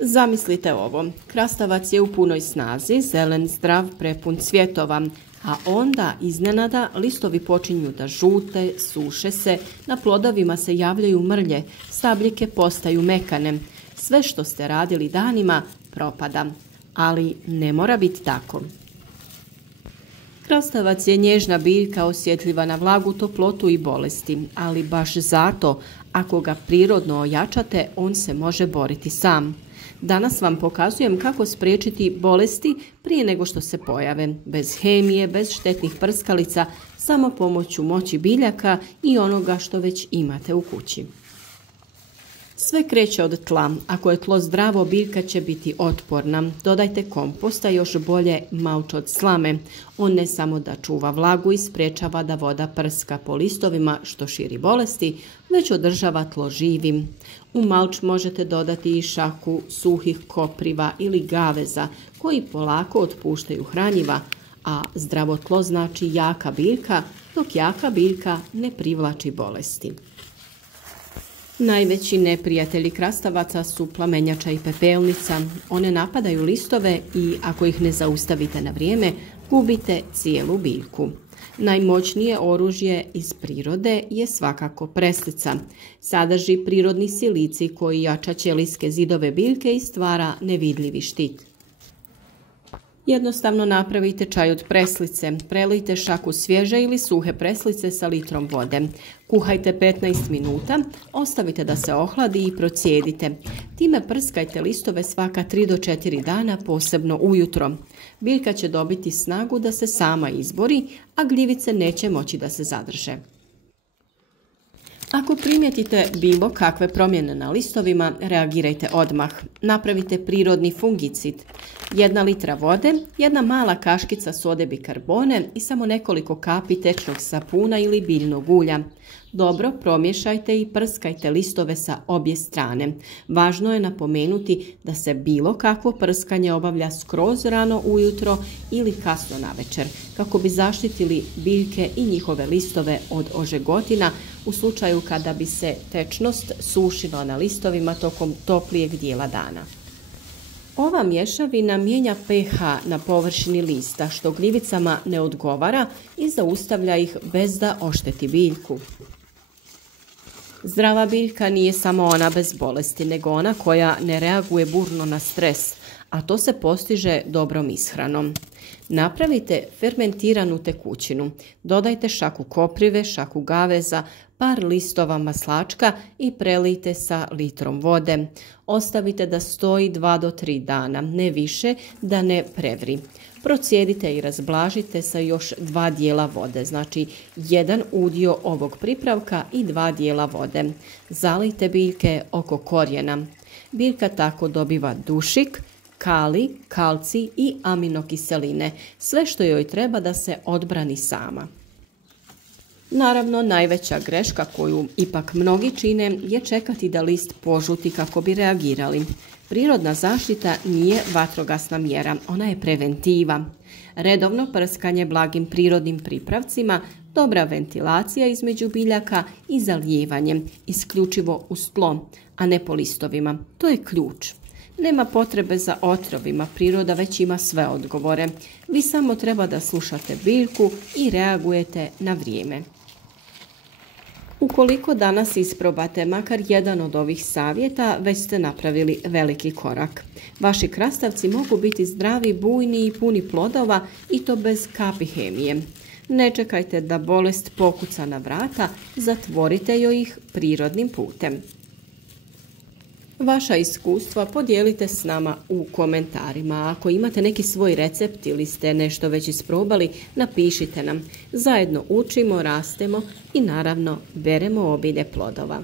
Zamislite ovo, krastavac je u punoj snazi, zelen, zdrav, prepun cvjetova, a onda iznenada listovi počinju da žute, suše se, na plodovima se javljaju mrlje, stabljike postaju mekane. Sve što ste radili danima propada, ali ne mora biti tako. Krastavac je nježna biljka osjetljiva na vlagu, toplotu i bolesti, ali baš zato, ako ga prirodno ojačate, on se može boriti sam. Danas vam pokazujem kako spriječiti bolesti prije nego što se pojave, bez hemije, bez štetnih prskalica, samo pomoću moći biljaka i onoga što već imate u kući. Sve kreće od tla. Ako je tlo zdravo, biljka će biti otporna. Dodajte komposta, još bolje mauč od slame. On ne samo da čuva vlagu i sprječava da voda prska po listovima što širi bolesti, već održava tlo živim. U mauč možete dodati i šaku suhih kopriva ili gaveza koji polako otpuštaju hranjiva, a zdravo tlo znači jaka biljka, dok jaka biljka ne privlači bolesti. Najveći neprijatelji krastavaca su plamenjača i pepelnica. One napadaju listove i ako ih ne zaustavite na vrijeme, gubite cijelu biljku. Najmoćnije oružje iz prirode je svakako preslica. Sadrži prirodni silicij koji jača ćelijske zidove biljke i stvara nevidljivi štit. Jednostavno napravite čaj od preslice. Prelijte šaku svježe ili suhe preslice sa litrom vode. Kuhajte 15 minuta, ostavite da se ohladi i procijedite. Time prskajte listove svaka 3 do 4 dana, posebno ujutro. Biljka će dobiti snagu da se sama izbori, a gljivice neće moći da se zadrže. Ako primijetite bilo kakve promjene na listovima, reagirajte odmah. Napravite prirodni fungicid. 1 litra vode, 1 mala kaškica sode bikarbone i samo nekoliko kapi tečnog sapuna ili biljnog ulja. Dobro promješajte i prskajte listove sa obje strane. Važno je napomenuti da se bilo kakvo prskanje obavlja skroz rano ujutro ili kasno navečer, kako bi zaštitili biljke i njihove listove od ožegotina u slučaju kada bi se tečnost sušila na listovima tokom toplijeg dijela dana. Ova mješavina mijenja pH na površini lista, što gljivicama ne odgovara i zaustavlja ih bez da ošteti biljku. Zdrava biljka nije samo ona bez bolesti, nego ona koja ne reaguje burno na stres, a to se postiže dobrom ishranom. Napravite fermentiranu tekućinu. Dodajte šaku koprive, šaku gaveza, par listova maslačka i prelijte sa litrom vode. Ostavite da stoji 2 do 3 dana, ne više, da ne prevri. Procijedite i razblažite sa još 2 dijela vode, znači 1 udio ovog pripravka i 2 dijela vode. Zalijte biljke oko korijena. Biljka tako dobiva dušik, kalij, kalcij i aminokiseline, sve što joj treba da se odbrani sama. Naravno, najveća greška koju ipak mnogi čine je čekati da list požuti kako bi reagirali. Prirodna zaštita nije vatrogasna mjera, ona je preventiva. Redovno prskanje blagim prirodnim pripravcima, dobra ventilacija između biljaka i zalijevanje, isključivo uz tlo, a ne po listovima. To je ključ. Nema potrebe za otrovima, priroda već ima sve odgovore. Vi samo treba da slušate biljku i reagujete na vrijeme. Ukoliko danas isprobate makar jedan od ovih savjeta, već ste napravili veliki korak. Vaši krastavci mogu biti zdravi, bujni i puni plodova i to bez kapi hemije. Ne čekajte da bolest pokuca na vrata, zatvorite joj ih prirodnim putem. Vaša iskustva podijelite s nama u komentarima. Ako imate neki svoj recept ili ste nešto već isprobali, napišite nam. Zajedno učimo, rastemo i naravno beremo obilje plodova.